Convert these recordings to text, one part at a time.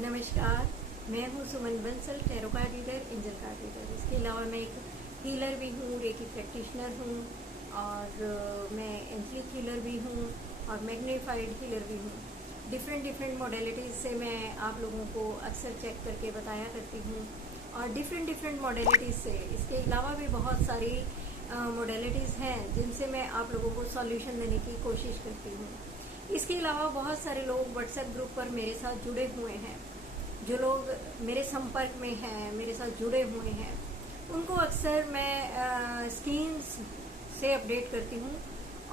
नमस्कार, मैं हूँ Suman Bansal, tarot card reader, angel card reader. इसके अलावा मैं एक हीलर भी हूँ, रेकी प्रैक्टिशनर हूँ और मैं एंजलिक हीलर भी हूँ और मैग्नीफाइड हीलर भी हूँ। डिफरेंट मॉडलिटीज़ से मैं आप लोगों को अक्सर चेक करके बताया करती हूँ और डिफरेंट मॉडलिटीज़ से इसके अलावा भी बहुत सारी मॉडलिटीज़ हैं जिनसे मैं आप लोगों को सॉल्यूशन देने की कोशिश करती हूँ। इसके अलावा बहुत सारे लोग व्हाट्सएप ग्रुप पर मेरे साथ जुड़े हुए हैं। जो लोग मेरे संपर्क में हैं, मेरे साथ जुड़े हुए हैं, उनको अक्सर मैं स्कीम्स से अपडेट करती हूँ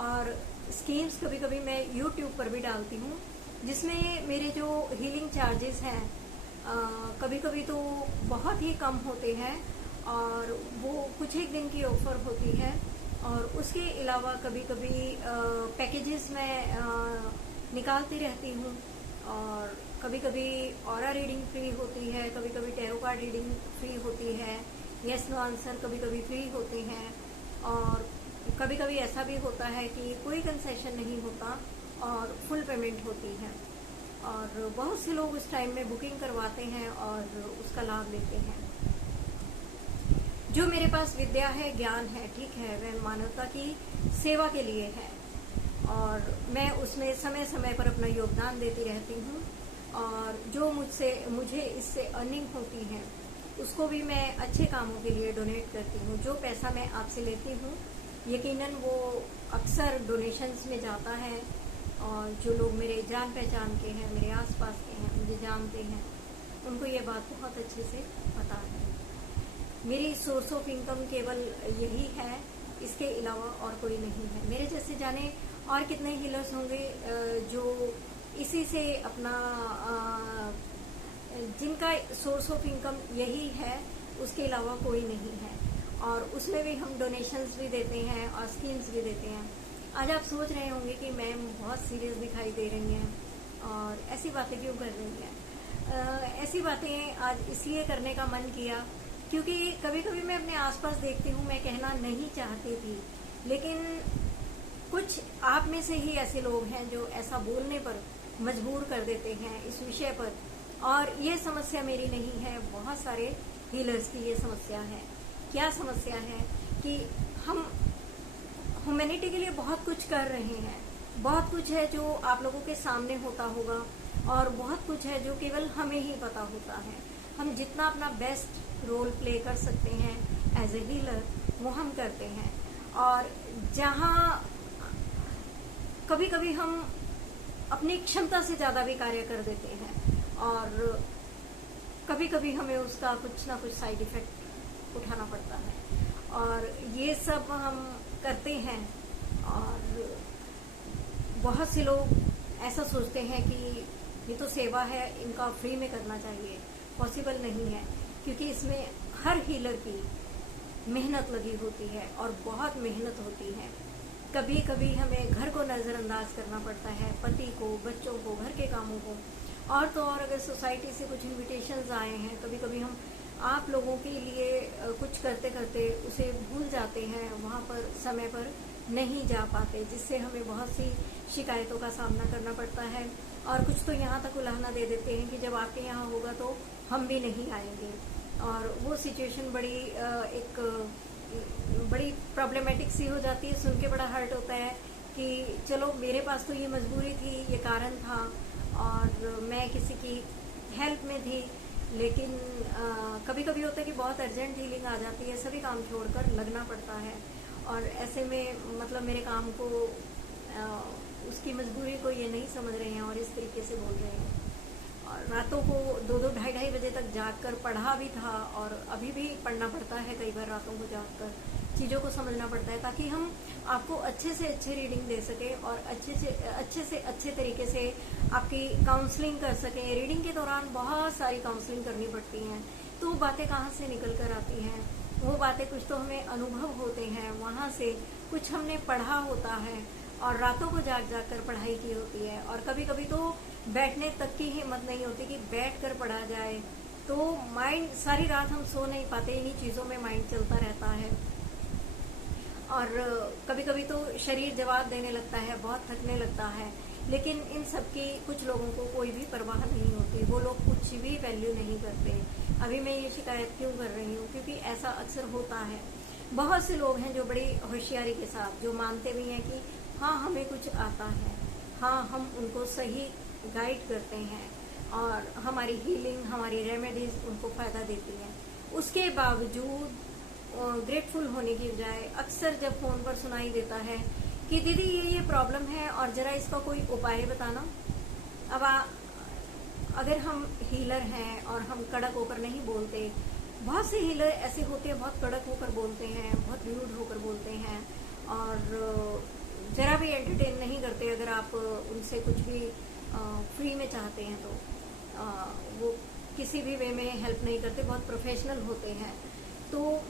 और स्कीम्स कभी कभी मैं यूट्यूब पर भी डालती हूँ, जिसमें मेरे जो हीलिंग चार्जेस हैं कभी कभी तो बहुत ही कम होते हैं और वो कुछ एक दिन की ऑफर होती है। और उसके अलावा कभी कभी पैकेजेस मैं निकालती रहती हूँ और कभी कभी ऑरा रीडिंग फ्री होती है, कभी कभी टैरो कार्ड रीडिंग फ्री होती है, यस नो आंसर कभी कभी फ्री होते हैं और कभी कभी ऐसा भी होता है कि कोई कंसेशन नहीं होता और फुल पेमेंट होती है। और बहुत से लोग उस टाइम में बुकिंग करवाते हैं और उसका लाभ लेते हैं। जो मेरे पास विद्या है, ज्ञान है, ठीक है, वह मानवता की सेवा के लिए है और मैं उसमें समय समय पर अपना योगदान देती रहती हूँ और जो मुझे इससे अर्निंग होती है उसको भी मैं अच्छे कामों के लिए डोनेट करती हूँ। जो पैसा मैं आपसे लेती हूँ यकीनन वो अक्सर डोनेशंस में जाता है और जो लोग मेरे जान पहचान के हैं, मेरे आसपास के हैं, मुझे जानते हैं, उनको ये बात बहुत अच्छे से पता है। मेरी सोर्स ऑफ इनकम केवल यही है, इसके अलावा और कोई नहीं है। मेरे जैसे जाने और कितने हीलर्स होंगे जो इसी से अपना जिनका सोर्स ऑफ इनकम यही है, उसके अलावा कोई नहीं है। और उसमें भी हम डोनेशंस भी देते हैं और स्कीम्स भी देते हैं। आज आप सोच रहे होंगे कि मैम बहुत सीरियस दिखाई दे रही हैं और ऐसी बातें क्यों कर रही हैं। ऐसी बातें आज इसलिए करने का मन किया क्योंकि कभी कभी मैं अपने आसपास देखती हूँ, मैं कहना नहीं चाहती थी, लेकिन कुछ आप में से ही ऐसे लोग हैं जो ऐसा बोलने पर मजबूर कर देते हैं इस विषय पर। और ये समस्या मेरी नहीं है, बहुत सारे हीलर्स की ये समस्या है। क्या समस्या है कि हम ह्यूमैनिटी के लिए बहुत कुछ कर रहे हैं, बहुत कुछ है जो आप लोगों के सामने होता होगा और बहुत कुछ है जो केवल हमें ही पता होता है। हम जितना अपना बेस्ट रोल प्ले कर सकते हैं एज ए हीलर वो हम करते हैं और जहाँ कभी कभी हम अपनी क्षमता से ज़्यादा भी कार्य कर देते हैं और कभी कभी हमें उसका कुछ ना कुछ साइड इफ़ेक्ट उठाना पड़ता है और ये सब हम करते हैं। और बहुत से लोग ऐसा सोचते हैं कि ये तो सेवा है, इनका फ्री में करना चाहिए। पॉसिबल नहीं है क्योंकि इसमें हर हीलर की मेहनत लगी होती है और बहुत मेहनत होती है। कभी कभी हमें घर को नज़रअंदाज करना पड़ता है, पति को, बच्चों को, घर के कामों को। और तो और अगर सोसाइटी से कुछ इनविटेशंस आए हैं, कभी कभी हम आप लोगों के लिए कुछ करते करते उसे भूल जाते हैं, वहाँ पर समय पर नहीं जा पाते, जिससे हमें बहुत सी शिकायतों का सामना करना पड़ता है। और कुछ तो यहाँ तक उलाहना दे देते हैं कि जब आपके यहाँ होगा तो हम भी नहीं आएंगे। और वो सिचुएशन बड़ी प्रॉब्लमेटिक सी हो जाती है। सुन के बड़ा हर्ट होता है कि चलो मेरे पास तो ये मजबूरी थी, ये कारण था और मैं किसी की हेल्प में थी, लेकिन कभी कभी होता है कि बहुत अर्जेंट हीलिंग आ जाती है, सभी काम छोड़कर लगना पड़ता है और ऐसे में मतलब मेरे काम को उसकी मजबूरी को ये नहीं समझ रहे हैं और इस तरीके से बोल रहे हैं। और रातों को 2-2 ढाई बजे तक जागकर पढ़ा भी था और अभी भी पढ़ना पड़ता है, कई बार रातों को जागकर चीज़ों को समझना पड़ता है ताकि हम आपको अच्छे से अच्छे रीडिंग दे सकें और अच्छे से अच्छे तरीके से आपकी काउंसलिंग कर सकें। रीडिंग के दौरान बहुत सारी काउंसलिंग करनी पड़ती हैं, तो वो बातें कहाँ से निकल कर आती हैं, वो बातें कुछ तो हमें अनुभव होते हैं वहाँ से, कुछ हमने पढ़ा होता है और रातों को जाग कर पढ़ाई की होती है। और कभी कभी तो बैठने तक की हिम्मत नहीं होती कि बैठ कर पढ़ा जाए, तो माइंड सारी रात हम सो नहीं पाते, इन्हीं चीज़ों में माइंड चलता रहता है। और कभी कभी तो शरीर जवाब देने लगता है, बहुत थकने लगता है, लेकिन इन सब की कुछ लोगों को कोई भी परवाह नहीं होती। वो लोग कुछ कुछ भी वैल्यू नहीं करते। अभी मैं ये शिकायत क्यों कर रही हूँ, क्योंकि ऐसा अक्सर होता है। बहुत से लोग हैं जो बड़ी होशियारी के साथ जो मानते भी हैं कि हाँ हमें कुछ आता है, हाँ हम उनको सही गाइड करते हैं और हमारी हीलिंग, हमारी रेमेडीज उनको फायदा देती हैं। उसके बावजूद ग्रेटफुल होने की बजाय अक्सर जब फोन पर सुनाई देता है कि दीदी ये प्रॉब्लम है और जरा इसका कोई उपाय बताना। अब अगर हम हीलर हैं और हम कड़क होकर नहीं बोलते, बहुत से हीलर ऐसे होते हैं बहुत कड़क होकर बोलते हैं, बहुत रूड होकर बोलते हैं और जरा भी एंटरटेन नहीं करते। अगर आप उनसे कुछ भी फ्री में चाहते हैं तो वो किसी भी वे में हेल्प नहीं करते, बहुत प्रोफेशनल होते हैं। तो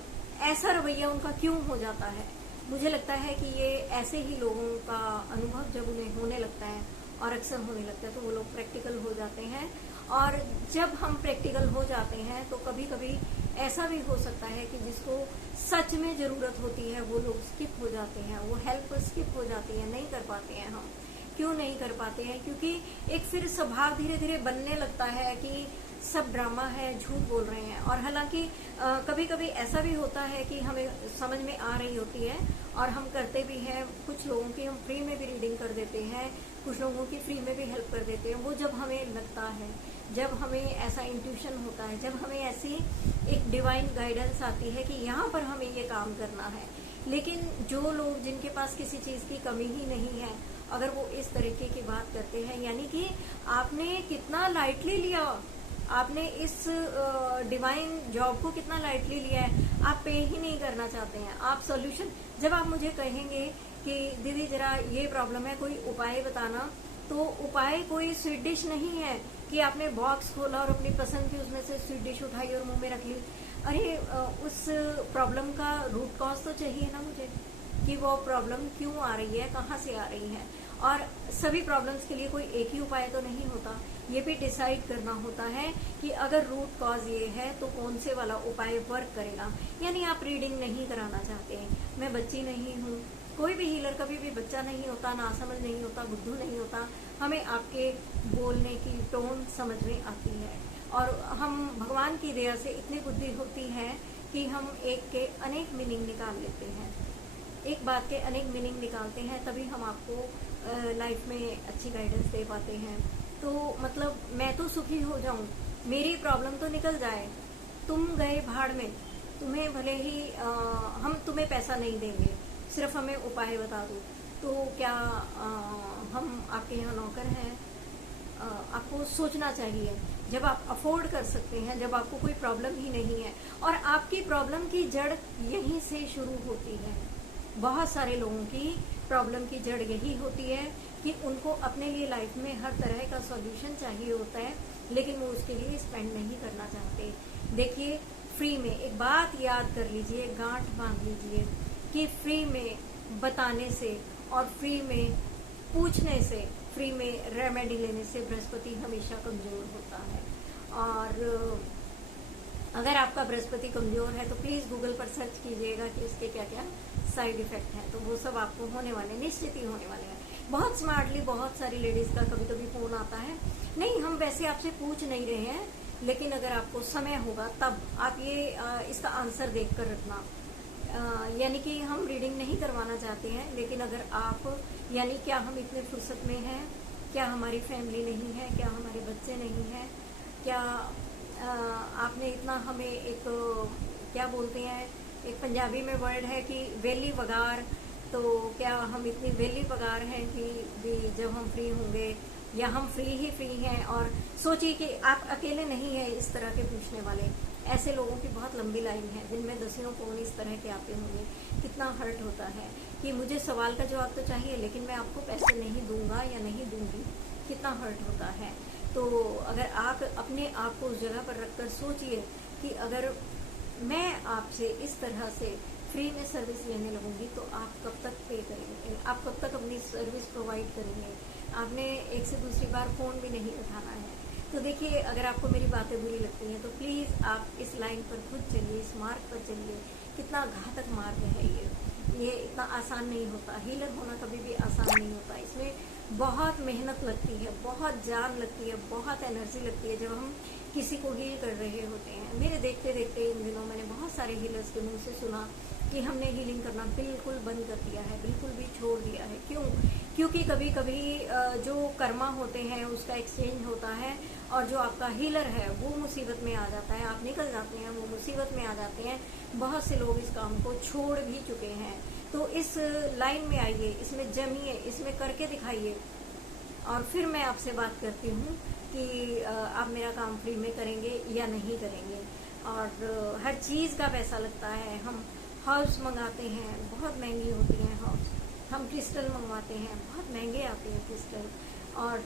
ऐसा रवैया उनका क्यों हो जाता है? मुझे लगता है कि ये ऐसे ही लोगों का अनुभव जब उन्हें होने लगता है और अक्सर होने लगता है तो वो लोग प्रैक्टिकल हो जाते हैं। और जब हम प्रैक्टिकल हो जाते हैं तो कभी कभी ऐसा भी हो सकता है कि जिसको सच में जरूरत होती है वो लोग स्किप हो जाते हैं, वो हेल्प स्किप हो जाती है, नहीं कर पाते हैं। हम क्यों नहीं कर पाते हैं? क्योंकि एक फिर स्वभाव धीरे धीरे बनने लगता है कि सब ड्रामा है, झूठ बोल रहे हैं। और हालांकि कभी कभी ऐसा भी होता है कि हमें समझ में आ रही होती है और हम करते भी हैं। कुछ लोगों की हम फ्री में भी रीडिंग कर देते हैं, कुछ लोगों की फ्री में भी हेल्प कर देते हैं। वो जब हमें लगता है, जब हमें ऐसा इंट्यूशन होता है, जब हमें ऐसी एक डिवाइन गाइडेंस आती है कि यहाँ पर हमें ये काम करना है। लेकिन जो लोग जिनके पास किसी चीज की कमी ही नहीं है, अगर वो इस तरीके की बात करते हैं, यानी कि आपने कितना लाइटली लिया, आपने इस डिवाइन जॉब को कितना लाइटली लिया है, आप पे ही नहीं करना चाहते हैं। आप सॉल्यूशन, जब आप मुझे कहेंगे कि दीदी जरा ये प्रॉब्लम है, कोई उपाय बताना, तो उपाय कोई स्वीट डिश नहीं है कि आपने बॉक्स खोला और अपनी पसंद की उसमें से स्वीट डिश उठाई और मुंह में रख ली। अरे उस प्रॉब्लम का रूट कॉज तो चाहिए ना मुझे, कि वो प्रॉब्लम क्यों आ रही है, कहाँ से आ रही है। और सभी प्रॉब्लम्स के लिए कोई एक ही उपाय तो नहीं होता, ये भी डिसाइड करना होता है कि अगर रूट कॉज ये है तो कौन से वाला उपाय वर्क करेगा। यानी आप रीडिंग नहीं कराना चाहते हैं, मैं बच्ची नहीं हूँ, कोई भी हीलर कभी भी बच्चा नहीं होता, नासमझ नहीं होता, बुद्धू नहीं होता। हमें आपके बोलने की टोन समझ में आती है और हम भगवान की दया से इतनी बुद्धि होती है कि हम एक के अनेक मीनिंग निकाल लेते हैं, एक बात के अनेक मीनिंग निकालते हैं, तभी हम आपको लाइफ में अच्छी गाइडेंस दे पाते हैं। तो मतलब मैं तो सुखी हो जाऊं, मेरी प्रॉब्लम तो निकल जाए, तुम गए भाड़ में, तुम्हें भले ही हम तुम्हें पैसा नहीं देंगे, सिर्फ हमें उपाय बता दो। तो क्या हम आपके यहाँ नौकर हैं? आपको सोचना चाहिए, जब आप अफोर्ड कर सकते हैं, जब आपको कोई प्रॉब्लम ही नहीं है और आपकी प्रॉब्लम की जड़ यहीं से शुरू होती है। बहुत सारे लोगों की प्रॉब्लम की जड़ यही होती है कि उनको अपने लिए लाइफ में हर तरह का सॉल्यूशन चाहिए होता है, लेकिन वो उसके लिए स्पेंड नहीं करना चाहते। देखिए, फ्री में एक बात याद कर लीजिए, गांठ बांध लीजिए कि फ्री में बताने से और फ्री में पूछने से, फ्री में रेमेडी लेने से बृहस्पति हमेशा कमजोर होता है। और अगर आपका बृहस्पति कमजोर है तो प्लीज गूगल पर सर्च कीजिएगा कि इसके क्या क्या साइड इफेक्ट हैं, तो वो सब आपको होने वाले, निश्चित ही होने वाले हैं। बहुत स्मार्टली बहुत सारी लेडीज का कभी कभी फोन आता है, नहीं हम वैसे आपसे पूछ नहीं रहे हैं, लेकिन अगर आपको समय होगा तब आप ये इसका आंसर देख कर रखना। यानी कि हम रीडिंग नहीं करवाना चाहते हैं, लेकिन अगर आप, यानी क्या हम इतने फुर्सत में हैं, क्या हमारी फैमिली नहीं है, क्या हमारे बच्चे नहीं हैं, क्या आपने इतना हमें एक क्या बोलते हैं, एक पंजाबी में वर्ड है कि वेली वगार, तो क्या हम इतनी वेली वगार हैं कि भी जब हम फ्री होंगे, या हम फ्री ही फ्री हैं। और सोचिए कि आप अकेले नहीं हैं इस तरह के पूछने वाले, ऐसे लोगों की बहुत लंबी लाइन है जिनमें दसियों फोन इस तरह के आते होंगे। कितना हर्ट होता है कि मुझे सवाल का जवाब तो चाहिए लेकिन मैं आपको पैसे नहीं दूंगा या नहीं दूंगी, कितना हर्ट होता है। तो अगर आप अपने आप को उस जगह पर रखकर सोचिए कि अगर मैं आपसे इस तरह से फ्री में सर्विस लेने लगूंगी तो आप कब तक पे करेंगे, आप कब तक अपनी सर्विस प्रोवाइड करेंगे। आपने एक से दूसरी बार फोन भी नहीं उठाना है। तो देखिए, अगर आपको मेरी बातें बुरी लगती हैं तो प्लीज आप इस लाइन पर खुद चलिए, इस मार्ग पर चलिए। कितना घातक मार्ग है ये इतना आसान नहीं होता। हीलर होना कभी भी आसान नहीं होता, इसमें बहुत मेहनत लगती है, बहुत जान लगती है, बहुत एनर्जी लगती है। जब हम किसी को हील कर रहे होते हैं। मेरे देखते देखते इन दिनों मैंने बहुत सारे हीलर्स के मुंह से सुना कि हमने हीलिंग करना बिल्कुल बंद कर दिया है, बिल्कुल भी छोड़ दिया है। क्यों? क्योंकि कभी कभी जो कर्मा होते हैं उसका एक्सचेंज होता है, और जो आपका हीलर है वो मुसीबत में आ जाता है, आप निकल जाते हैं, वो मुसीबत में आ जाते हैं। बहुत से लोग इस काम को छोड़ भी चुके हैं। तो इस लाइन में आइए, इसमें जमिए, इसमें करके दिखाइए, और फिर मैं आपसे बात करती हूँ कि आप मेरा काम फ्री में करेंगे या नहीं करेंगे। और हर चीज़ का पैसा लगता है। हम हर्ब्स मंगाते हैं, बहुत महंगी होती हैं हर्ब्स। हम क्रिस्टल मंगवाते हैं, बहुत महंगे आते हैं क्रिस्टल। और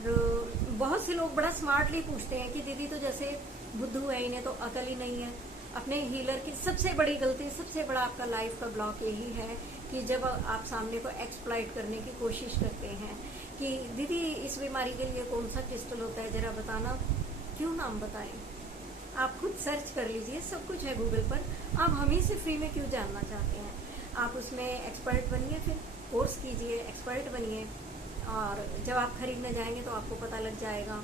बहुत से लोग बड़ा स्मार्टली पूछते हैं कि दीदी तो जैसे बुद्धू है, इन्हें तो अकल ही नहीं है। अपने हीलर की सबसे बड़ी गलती, सबसे बड़ा आपका लाइफ का ब्लॉक यही है कि जब आप सामने को एक्सप्लॉइट करने की कोशिश करते हैं कि दीदी इस बीमारी के लिए कौन सा क्रिस्टल होता है, जरा बताना। क्यों नाम बताएं? आप खुद सर्च कर लीजिए, सब कुछ है गूगल पर। आप हमें से फ्री में क्यों जानना चाहते हैं? आप उसमें एक्सपर्ट बनिए, फिर कोर्स कीजिए, एक्सपर्ट बनिए, और जब आप खरीदने जाएंगे तो आपको पता लग जाएगा।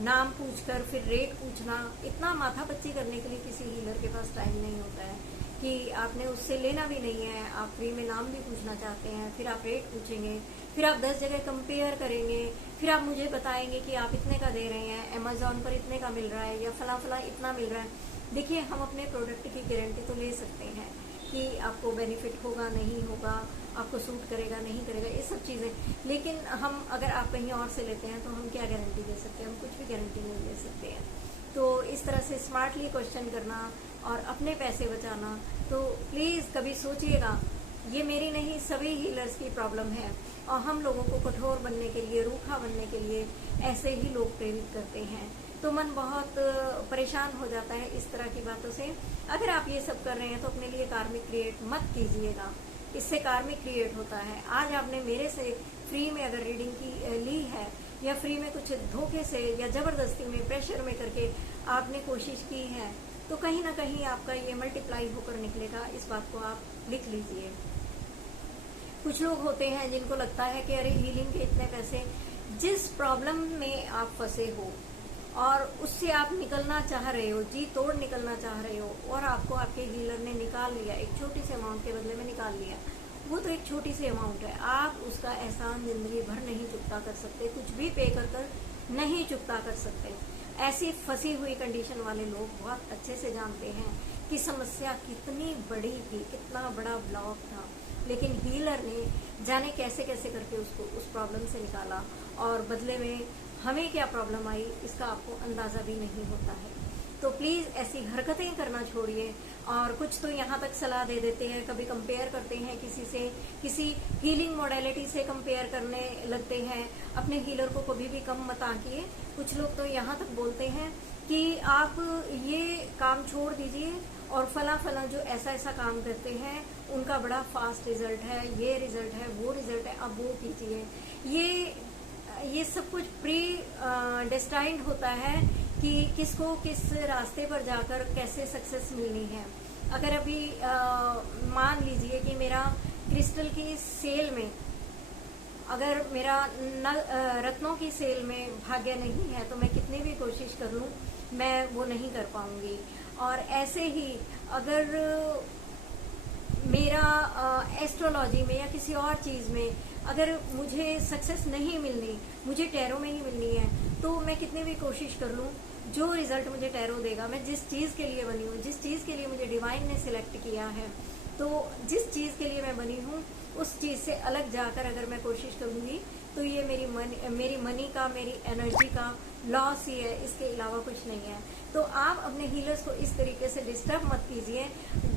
नाम पूछकर फिर रेट पूछना, इतना माथापच्ची करने के लिए किसी हीलर के पास टाइम नहीं होता है कि आपने उससे लेना भी नहीं है। आप फ्री में नाम भी पूछना चाहते हैं, फिर आप रेट पूछेंगे, फिर आप 10 जगह कंपेयर करेंगे, फिर आप मुझे बताएंगे कि आप इतने का दे रहे हैं, अमेजोन पर इतने का मिल रहा है, या फला फला इतना मिल रहा है। देखिए, हम अपने प्रोडक्ट की गारंटी तो ले सकते हैं कि आपको बेनिफिट होगा, नहीं होगा, आपको सूट करेगा, नहीं करेगा, ये सब चीज़ें। लेकिन हम अगर आप कहीं और से लेते हैं तो हम क्या गारंटी दे सकते हैं? हम कुछ भी गारंटी नहीं दे सकते हैं। तो इस तरह से स्मार्टली क्वेश्चन करना और अपने पैसे बचाना, तो प्लीज़ कभी सोचिएगा, ये मेरी नहीं, सभी हीलर्स की प्रॉब्लम है। और हम लोगों को कठोर बनने के लिए, रूखा बनने के लिए ऐसे ही लोग प्रेरित करते हैं। तो मन बहुत परेशान हो जाता है इस तरह की बातों से। अगर आप ये सब कर रहे हैं तो अपने लिए कार्मिक क्रिएट मत कीजिएगा, इससे कार्मिक क्रिएट होता है। आज आपने मेरे से फ्री में अगर रीडिंग की ली है, या फ्री में कुछ धोखे से या जबरदस्ती में, प्रेशर में करके आपने कोशिश की है, तो कहीं ना कहीं आपका ये मल्टीप्लाई होकर निकलेगा। इस बात को आप लिख लीजिए। कुछ लोग होते हैं जिनको लगता है कि अरे हीलिंग के इतने पैसे, जिस प्रॉब्लम में आप फंसे हो और उससे आप निकलना चाह रहे हो, जी तोड़ निकलना चाह रहे हो, और आपको आपके हीलर ने निकाल लिया, एक छोटी सी अमाउंट के बदले में निकाल लिया, वो तो एक छोटी सी अमाउंट है। आप उसका एहसान जिंदगी भर नहीं चुकता कर सकते, कुछ भी पे कर कर नहीं चुकता कर सकते। ऐसी फंसी हुई कंडीशन वाले लोग बहुत अच्छे से जानते हैं कि समस्या कितनी बड़ी थी, कितना बड़ा ब्लॉक था, लेकिन हीलर ने जाने कैसे कैसे करके उसको उस प्रॉब्लम से निकाला, और बदले में हमें क्या प्रॉब्लम आई इसका आपको अंदाजा भी नहीं होता है। तो प्लीज़ ऐसी हरकतें करना छोड़िए। और कुछ तो यहाँ तक सलाह दे देते हैं, कभी कंपेयर करते हैं किसी से, किसी हीलिंग मॉडलिटी से कंपेयर करने लगते हैं। अपने हीलर को कभी भी कम मत आंकिए। कुछ लोग तो यहाँ तक बोलते हैं कि आप ये काम छोड़ दीजिए, और फला फला जो ऐसा ऐसा काम करते हैं उनका बड़ा फास्ट रिजल्ट है, ये रिजल्ट है, वो रिजल्ट है, अब वो कीजिए। ये सब कुछ प्री डेस्टाइंड होता है कि किसको किस रास्ते पर जाकर कैसे सक्सेस मिलनी है। अगर अभी मान लीजिए कि मेरा क्रिस्टल की सेल में, अगर मेरा रत्नों की सेल में भाग्य नहीं है, तो मैं कितनी भी कोशिश कर लूँ मैं वो नहीं कर पाऊंगी। और ऐसे ही अगर मेरा एस्ट्रोलॉजी में या किसी और चीज़ में अगर मुझे सक्सेस नहीं मिलनी, मुझे टैरो में ही मिलनी है, तो मैं कितनी भी कोशिश कर लूँ, जो रिजल्ट मुझे टैरो देगा, मैं जिस चीज़ के लिए बनी हूँ, जिस चीज़ के लिए मुझे डिवाइन ने सिलेक्ट किया है, तो जिस चीज़ के लिए मैं बनी हूँ उस चीज़ से अलग जाकर अगर मैं कोशिश करूँगी, तो ये मेरी मनी का, मेरी एनर्जी का लॉस ही है, इसके अलावा कुछ नहीं है। तो आप अपने हीलर्स को इस तरीके से डिस्टर्ब मत कीजिए।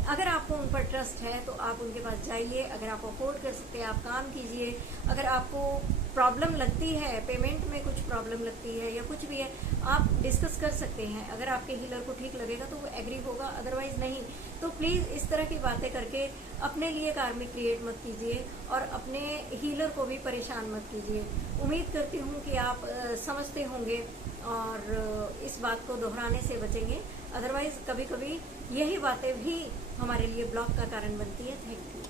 अगर आपको उन पर ट्रस्ट है तो आप उनके पास जाइए, अगर आप अफोर्ड कर सकते हैं आप काम कीजिए। अगर आपको प्रॉब्लम लगती है, पेमेंट में कुछ प्रॉब्लम लगती है या कुछ भी है, आप डिस्कस कर सकते हैं। अगर आपके हीलर को ठीक लगेगा तो वो एग्री होगा, अदरवाइज नहीं। तो प्लीज़ इस तरह की बातें करके अपने लिए कार्मिक क्रिएट मत कीजिए और अपने हीलर को भी परेशान मत कीजिए। उम्मीद करती हूँ कि आप समझते होंगे और इस बात को दोहराने से बचेंगे। अदरवाइज कभी कभी यही बातें भी हमारे लिए ब्लॉक का कारण बनती है। Thank you.